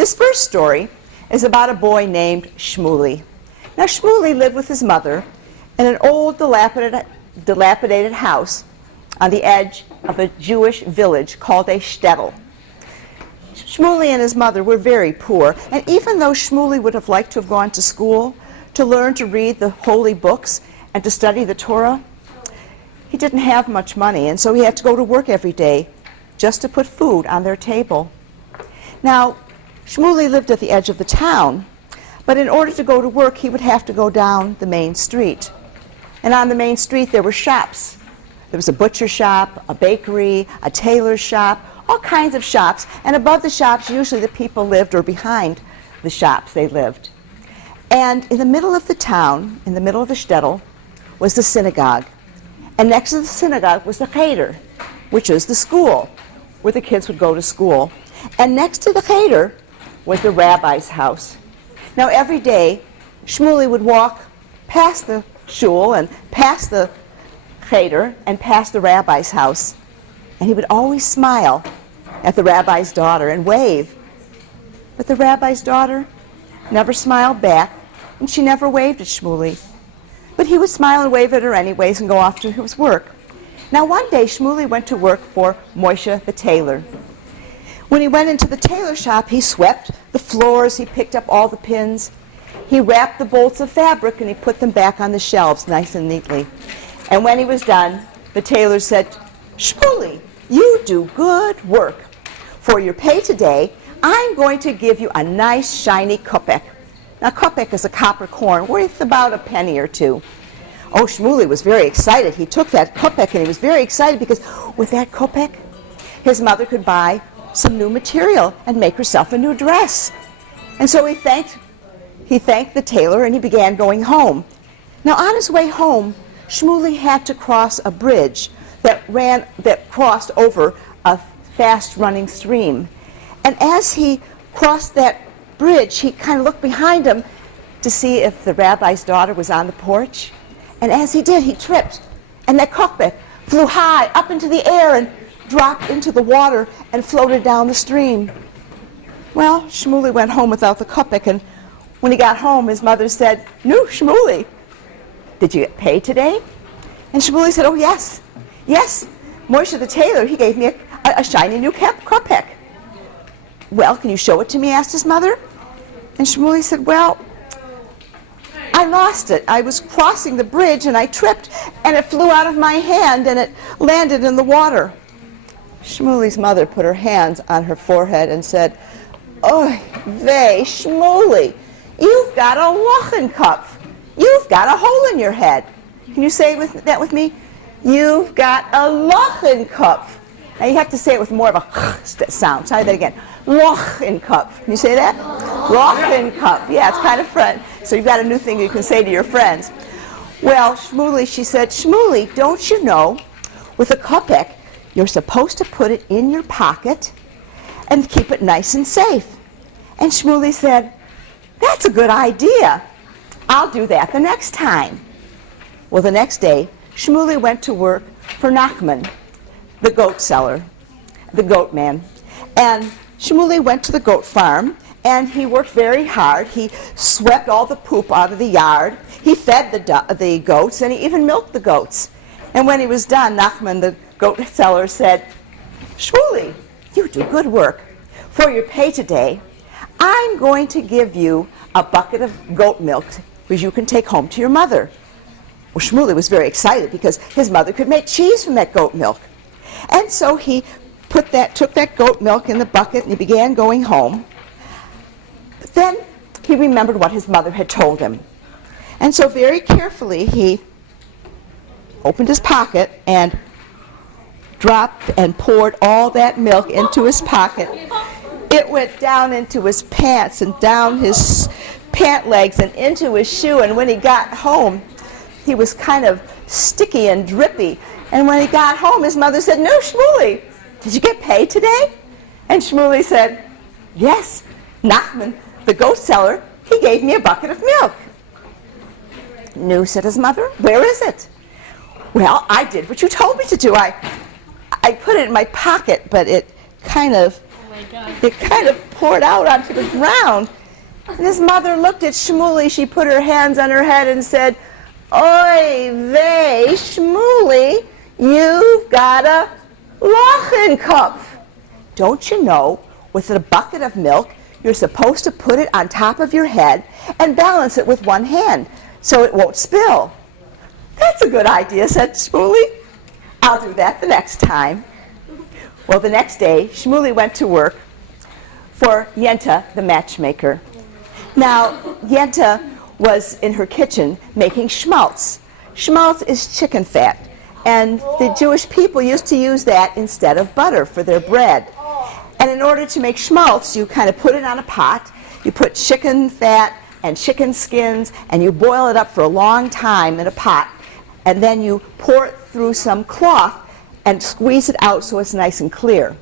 This first story is about a boy named Shmuley. Now Shmuley lived with his mother in an old dilapidated house on the edge of a Jewish village called a shtetl. Shmuley and his mother were very poor, and even though Shmuley would have liked to have gone to school to learn to read the holy books and to study the Torah, he didn't have much money, and so he had to go to work every day just to put food on their table. Now, Shmuley lived at the edge of the town, but in order to go to work, he would have to go down the main street. And on the main street, there were shops. There was a butcher shop, a bakery, a tailor shop, all kinds of shops. And above the shops, usually the people lived, or behind the shops they lived. And in the middle of the town, in the middle of the shtetl, was the synagogue. And next to the synagogue was the cheder, which is the school, where the kids would go to school. And next to the cheder was the rabbi's house. Now every day, Shmuley would walk past the shul and past the cheder and past the rabbi's house. And he would always smile at the rabbi's daughter and wave. But the rabbi's daughter never smiled back, and she never waved at Shmuley. But he would smile and wave at her anyways and go off to his work. Now one day, Shmuley went to work for Moshe the tailor. When he went into the tailor shop, he swept the floors, he picked up all the pins, he wrapped the bolts of fabric, and he put them back on the shelves nice and neatly. And when he was done, the tailor said, "Shmuley, you do good work. For your pay today, I'm going to give you a nice shiny kopek." Now kopek is a copper coin worth about a penny or two. Oh, Shmuley was very excited. He took that kopek and he was very excited because with that kopek, his mother could buy some new material and make herself a new dress. And so he thanked the tailor and he began going home. Now on his way home, Shmuley had to cross a bridge that crossed over a fast-running stream. And as he crossed that bridge, he kind of looked behind him to see if the rabbi's daughter was on the porch. And as he did, he tripped. And that kopek flew high up into the air and dropped into the water and floated down the stream. Well, Shmuley went home without the kopek, and when he got home, his mother said, "No, Shmuley, did you get paid today?" And Shmuley said, "Oh, yes. Yes, Moshe the tailor, he gave me a shiny new kopek." "Well, can you show it to me?" asked his mother. And Shmuley said, "Well, I lost it. I was crossing the bridge and I tripped and it flew out of my hand and it landed in the water." Shmuley's mother put her hands on her forehead and said, "Oy vey, Shmuley, you've got a lochenkopf. You've got a hole in your head." Can you say that with me? You've got a lochenkopf. Now you have to say it with more of a sound. Try that again. Lochenkopf. Can you say that? Lochenkopf. Yeah, it's kind of fun. So you've got a new thing you can say to your friends. Well, Shmuley, she said, "Shmuley, don't you know, with a kopek, you're supposed to put it in your pocket and keep it nice and safe." And Shmuley said, "That's a good idea. I'll do that the next time." Well, the next day, Shmuley went to work for Nachman, the goat seller, the goat man. And Shmuley went to the goat farm, and he worked very hard. He swept all the poop out of the yard. He fed the goats, and he even milked the goats. And when he was done, Nachman, the goat seller, said, "Shmuley, you do good work. For your pay today, I'm going to give you a bucket of goat milk which you can take home to your mother." Well, Shmuley was very excited because his mother could make cheese from that goat milk. And so he took that goat milk in the bucket and he began going home. But then he remembered what his mother had told him. And so very carefully he opened his pocket and dropped and poured all that milk into his pocket. It went down into his pants and down his pant legs and into his shoe. And when he got home, he was kind of sticky and drippy. And when he got home, his mother said, "No, Shmuley, did you get paid today?" And Shmuley said, "Yes, Nachman, the goat seller, he gave me a bucket of milk." "No," said his mother, "where is it?" "Well, I did what you told me to do. I put it in my pocket, but it kind of it kind of poured out onto the ground. And his mother looked at Shmuley. She put her hands on her head and said, "Oy vey, Shmuley, you've got a Lochenkopf. Don't you know, with a bucket of milk, you're supposed to put it on top of your head and balance it with one hand so it won't spill?" "That's a good idea," said Shmuley. "I'll do that the next time." Well, the next day, Shmuley went to work for Yenta, the matchmaker. Now, Yenta was in her kitchen making schmaltz. Schmaltz is chicken fat, and the Jewish people used to use that instead of butter for their bread. And in order to make schmaltz, you kind of put it on a pot, you put chicken fat and chicken skins, and you boil it up for a long time in a pot, and then you pour it through some cloth and squeeze it out so it's nice and clear.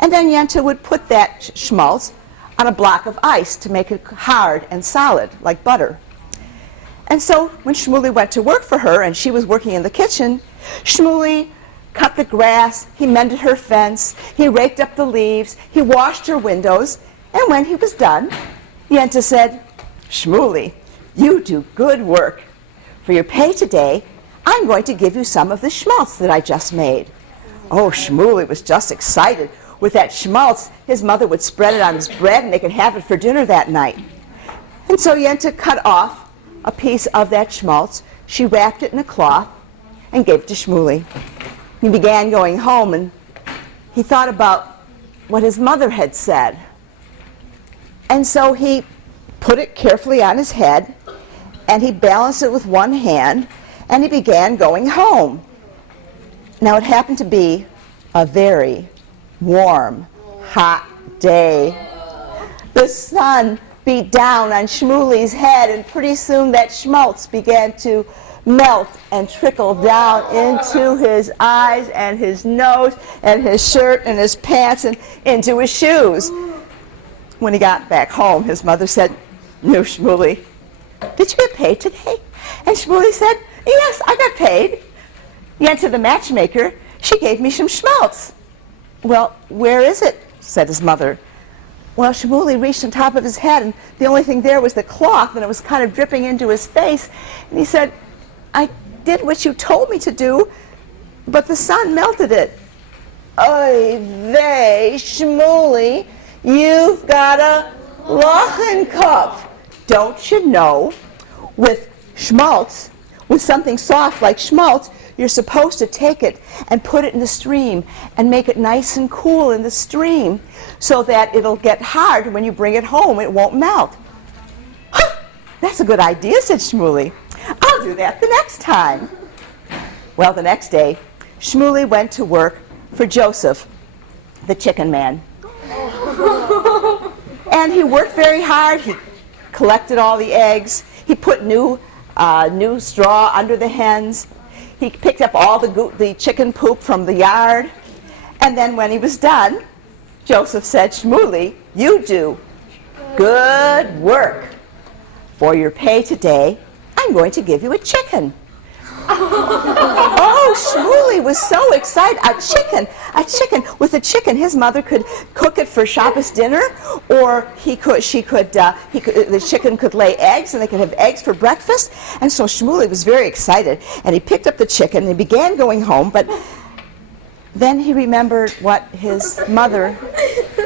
And then Yenta would put that schmaltz on a block of ice to make it hard and solid, like butter. And so when Shmuley went to work for her and she was working in the kitchen, Shmuley cut the grass, he mended her fence, he raked up the leaves, he washed her windows, and when he was done, Yenta said, "Shmuley, you do good work. For your pay today, I'm going to give you some of the schmaltz that I just made." Oh, Shmuley was just excited. With that schmaltz, his mother would spread it on his bread and they could have it for dinner that night. And so Yenta cut off a piece of that schmaltz. She wrapped it in a cloth and gave it to Shmuley. He began going home and he thought about what his mother had said. And so he put it carefully on his head and he balanced it with one hand and he began going home. Now it happened to be a very warm, hot day. The sun beat down on Shmuley's head, and pretty soon that schmaltz began to melt and trickle down into his eyes and his nose and his shirt and his pants and into his shoes. When he got back home, his mother said, "No, Shmuley, did you get paid today?" And Shmuley said, "Yes, I got paid. Yenta the matchmaker, she gave me some schmaltz." "Well, where is it?" said his mother. Well, Shmuley reached on top of his head, and the only thing there was the cloth, and it was kind of dripping into his face. And he said, "I did what you told me to do, but the sun melted it." "Oy vey, Shmuley, you've got a Lochenkopf. Don't you know, with schmaltz, with something soft like schmaltz, you're supposed to take it and put it in the stream and make it nice and cool in the stream so that it'll get hard when you bring it home, it won't melt." "Huh, that's a good idea," said Shmuley. "I'll do that the next time." Well, the next day, Shmuley went to work for Joseph, the chicken man. And he worked very hard. He collected all the eggs. He put new straw under the hens. He picked up all the chicken poop from the yard. And then when he was done, Joseph said, "Shmuley, you do good work. For your pay today, I'm going to give you a chicken." Oh, Shmuley was so excited. A chicken. With a chicken, his mother could cook it for Shabbos dinner, or the chicken could lay eggs, and they could have eggs for breakfast. And so Shmuley was very excited, and he picked up the chicken and he began going home. But then he remembered what his mother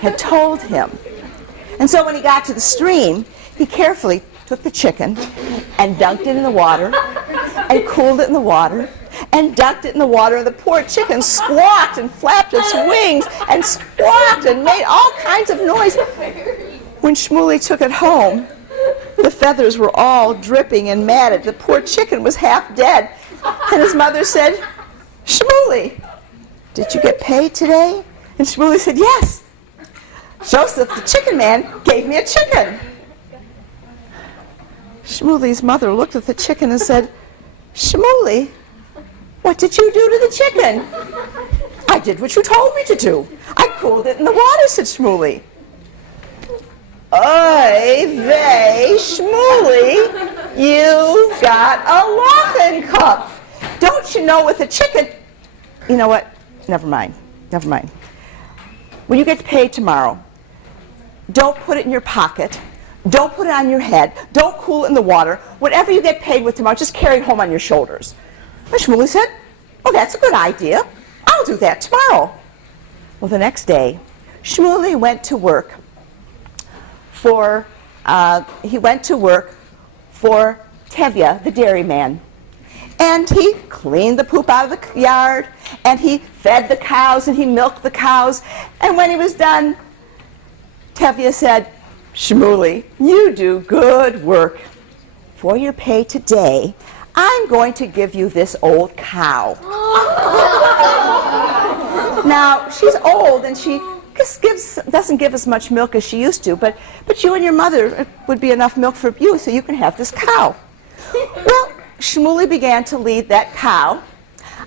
had told him. And so when he got to the stream, he carefully took the chicken and dunked it in the water and cooled it in the water and dunked it in the water. The poor chicken squawked and flapped its wings and squawked and made all kinds of noise. When Shmuley took it home, the feathers were all dripping and matted. The poor chicken was half dead. And his mother said, "Shmuley, did you get paid today?" And Shmuley said, "Yes. Joseph, the chicken man, gave me a chicken." Shmuley's mother looked at the chicken and said, "Shmuley, what did you do to the chicken?" "I did what you told me to do. I cooled it in the water," said Shmuley. "Oy vey, Shmuley, you've got a Lochenkopf. Don't you know, with a chicken..." You know what? Never mind. When you get paid tomorrow, don't put it in your pocket. Don't put it on your head. Don't cool it in the water. Whatever you get paid with tomorrow, just carry it home on your shoulders. And Shmuley said, well, that's a good idea. I'll do that tomorrow. Well, the next day, Shmuley went to work for Tevye, the dairyman. And he cleaned the poop out of the yard, and he fed the cows, and he milked the cows. And when he was done, Tevye said, Shmuley, you do good work. For your pay today, I'm going to give you this old cow. Now, she's old, and she doesn't give as much milk as she used to, but you and your mother, it would be enough milk for you, so you can have this cow. Well, Shmuley began to lead that cow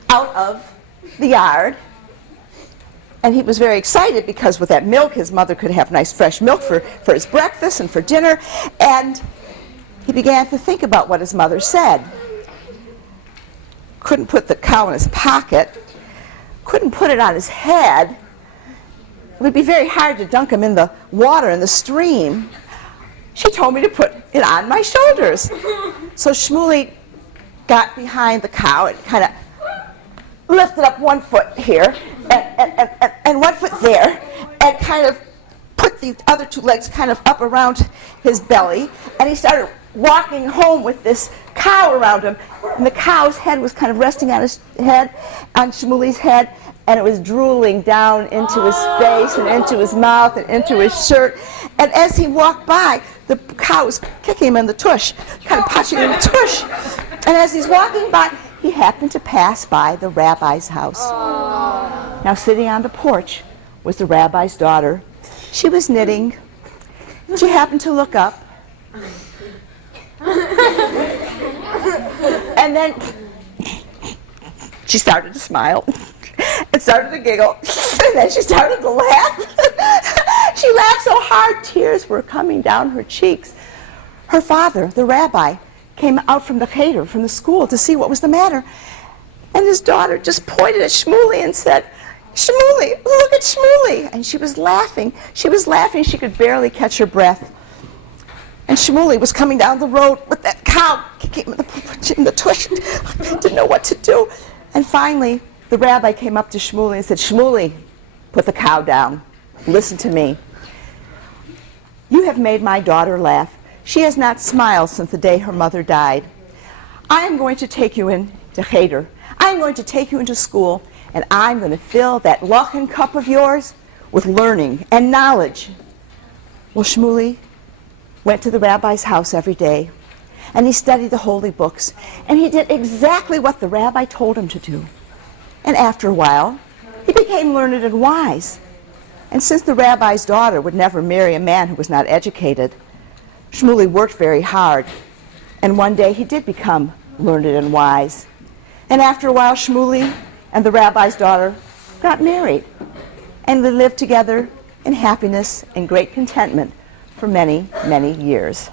out of the yard, and he was very excited because with that milk, his mother could have nice fresh milk for his breakfast and for dinner, and he began to think about what his mother said. Couldn't put the cow in his pocket, couldn't put it on his head. It would be very hard to dunk him in the water in the stream. She told me to put it on my shoulders. So Shmuley got behind the cow and kind of lifted up one foot here and one foot there and kind of put the other two legs kind of up around his belly, and he started walking home with this cow around him, and the cow's head was kind of resting on his head, on Shmuley's head, and it was drooling down into his face and into his mouth and into his shirt. And as he walked by, the cow was kicking him in the tush, kind of punching him in the tush. And as he's walking by, he happened to pass by the rabbi's house. Now, sitting on the porch was the rabbi's daughter. She was knitting. She happened to look up. And then she started to smile and started to giggle, and then she started to laugh. She laughed so hard, tears were coming down her cheeks. Her father, the rabbi, came out from the cheder, from the school, to see what was the matter. And his daughter just pointed at Shmuley and said, Shmuley, look at Shmuley. And she was laughing. She was laughing. She could barely catch her breath. And Shmuley was coming down the road with that cow kicking him in the tush. Didn't know what to do. And finally, the rabbi came up to Shmuley and said, Shmuley, put the cow down. Listen to me. You have made my daughter laugh. She has not smiled since the day her mother died. I am going to take you into cheder. I'm going to take you into school, and I'm going to fill that lachen cup of yours with learning and knowledge. Well, Shmuley went to the rabbi's house every day, and he studied the holy books, and he did exactly what the rabbi told him to do. And after a while, he became learned and wise. And since the rabbi's daughter would never marry a man who was not educated, Shmuley worked very hard, and one day he did become learned and wise. And after a while, Shmuley and the rabbi's daughter got married, and they lived together in happiness and great contentment for many, many years.